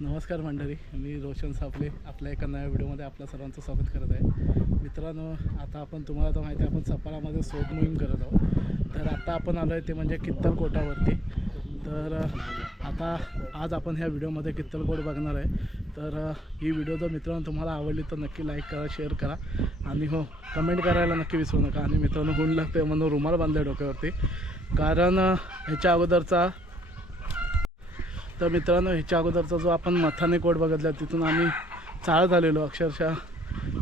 नमस्कार मंडळी मी रोशन सापले आपल्या एका नव्या व्हिडिओमध्ये आपल्या सर्वांचं स्वागत करत आहे. मित्रांनो आता आपण तुम्हाला तर माहिती आहे आपण सपारामध्ये सोप मोहीम करत आहोत. तर आता आपण आलो आहे ते म्हणजे कित्तलकोटावरती. तर आता आज आपण ह्या व्हिडिओमध्ये कित्तलकोट बघणार आहे. तर ही व्हिडिओ जर मित्रांनो तुम्हाला आवडली तर नक्की लाईक करा शेअर करा. आणि हो कमेंट करायला नक्की विसरू नका. आणि मित्रांनो गुण लागते म्हणून रुमाल बांधले डोक्यावरती. कारण ह्याच्या अगोदरचा तर मित्रांनो ह्याच्या अगोदरचा जो आपण मथाने कोट बघितला तिथून आम्ही चालत आलेलो अक्षरशः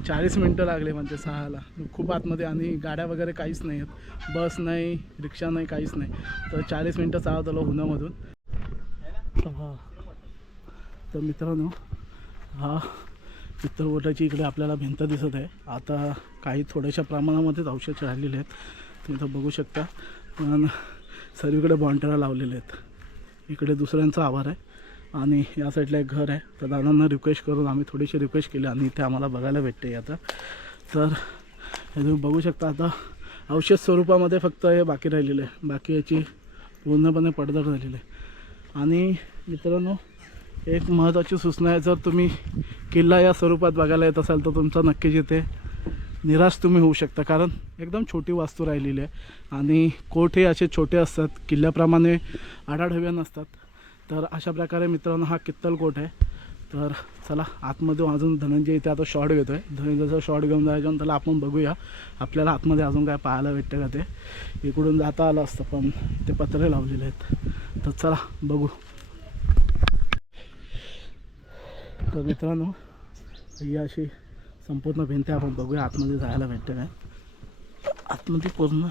चाळीस मिनटं लागले म्हणजे सहाला. खूप आतमध्ये आणि गाड्या वगैरे काहीच नाही आहेत बस नाही रिक्षा नाही काहीच नाही. तर चाळीस मिनटं चालत आलो उन्हामधून. हां. तर मित्रांनो हा चित्रकोटाची इकडे आपल्याला भिंत दिसत आहे. आता काही थोड्याशा प्रमाणामध्येच औषध राहिलेले आहेत. तुम्ही तर बघू शकता. पण सर्वीकडे बॉन्टरा लावलेले आहेत. इकडे दुसऱ्यांचा आभार आहे. आणि या साईडला एक घर आहे. तर दादांना रिक्वेस्ट करून आम्ही थोडीशी रिक्वेस्ट केली आणि इथे आम्हाला बघायला भेटते आता. तर हे तुम्ही बघू शकता आता औषध स्वरूपामध्ये फक्त हे बाकी राहिलेलं आहे. बाकी याची पूर्णपणे पडझड झालेली आहे. आणि मित्रांनो एक महत्त्वाची सूचना आहे. जर तुम्ही किल्ला या स्वरूपात बघायला येत असाल तर तुमचा नक्कीच इथे निराश तुम्ही होऊ शकता कारण एकदम छोटी वास्तू राहिलेली आहे. आणि कोट हे असे छोटे असतात किल्ल्याप्रमाणे आढाढव्या नसतात तर अशा प्रकारे मित्रांनो हा कित्तल कोट आहे. तर चला आतमध्ये अजून धनंजय इथे आता शॉर्ट घेतो आहे धनंजयचा शॉर्ट घेऊन जायचं आणि त्याला आपण बघूया. आपल्याला आतमध्ये अजून काय पाहायला भेटतं का ते. इकडून जाता आलं असतं पण ते पत्रे लावलेले आहेत. तर चला बघू. तर मित्रांनो ही अशी संपूर्ण भिंत आपण बघूया आतमध्ये जायला भेटतं काय. आतमध्ये पूर्ण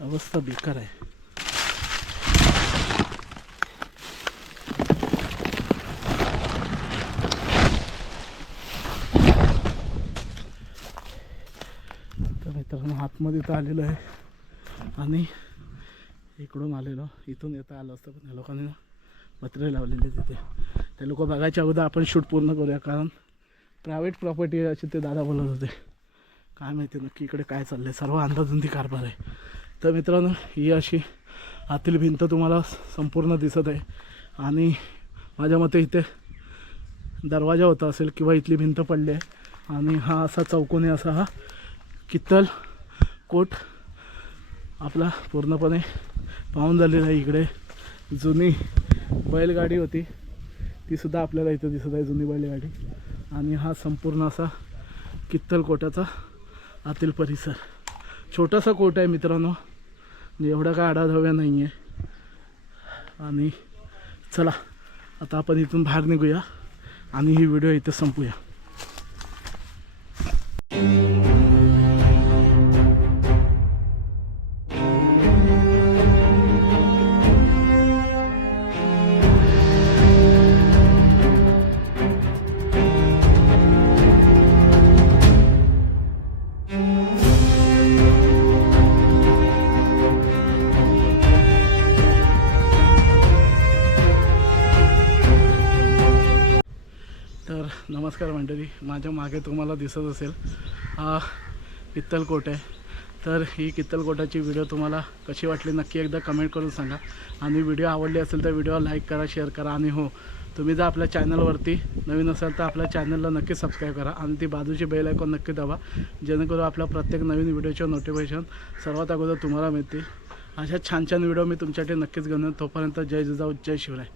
अवस्था बेकार आहे. तर मित्रांनो आतमध्ये तर आलेलो आहे. आणि इकडून आलेलो. इथून येता आलं असतं पण या लोकांनी पत्रे लावलेले तिथे. ते लोक बघायच्या अगोदर आपण शूट पूर्ण करूया कारण प्रायव्हेट प्रॉपर्टी असे ते दादा बोलत होते. काय माहिती नक्की इकडे काय चाललं आहे सर्व अंदाधुंदी कारभार आहे. तर मित्रांनो ही अशी आतील भिंत तुम्हाला संपूर्ण दिसत आहे. आणि माझ्या मते इथे दरवाजा होता असेल किंवा इथली भिंत पडली आहे. आणि हा असा चौकोनी असा हा कित्तल कोट आपला पूर्णपणे पाहून झालेला आहे. इकडे जुनी बैलगाडी होती. तीसुद्धा आपल्याला इथं दिसत आहे जुनी बैलगाडी. आणि हा संपूर्ण असा कित्तल कोटाचा आतील परिसर. छोटासा कोट आहे मित्रांनो. म्हणजे एवढा काय आडाधव्या नाही आहे आणि चला आता आपण इथून बाहेर निघूया आणि ही व्हिडिओ इथे संपूया. नमस्कार मंडळी माझ्या मागे तुम्हाला दिसत असेल हा कित्तलकोट आहे. तर ही कित्तलकोटाची व्हिडिओ तुम्हाला कशी वाटली नक्की एकदा कमेंट करून सांगा. आणि व्हिडिओ आवडली असेल तर व्हिडिओ लाईक करा शेअर करा. आणि हो तुम्ही जर आपल्या चॅनलवरती नवीन असाल तर आपल्या चॅनलला नक्की सबस्क्राईब करा. आणि ती बाजूची बेल ऐकून नक्की दाबा जेणेकरून आपल्या प्रत्येक नवीन व्हिडिओचे नोटिफिकेशन सर्वात अगोदर तुम्हाला मिळतील. अशा छान छान व्हिडिओ मी तुमच्यासाठी नक्कीच घेऊन तोपर्यंत जय जिजाऊ जय शिवराय.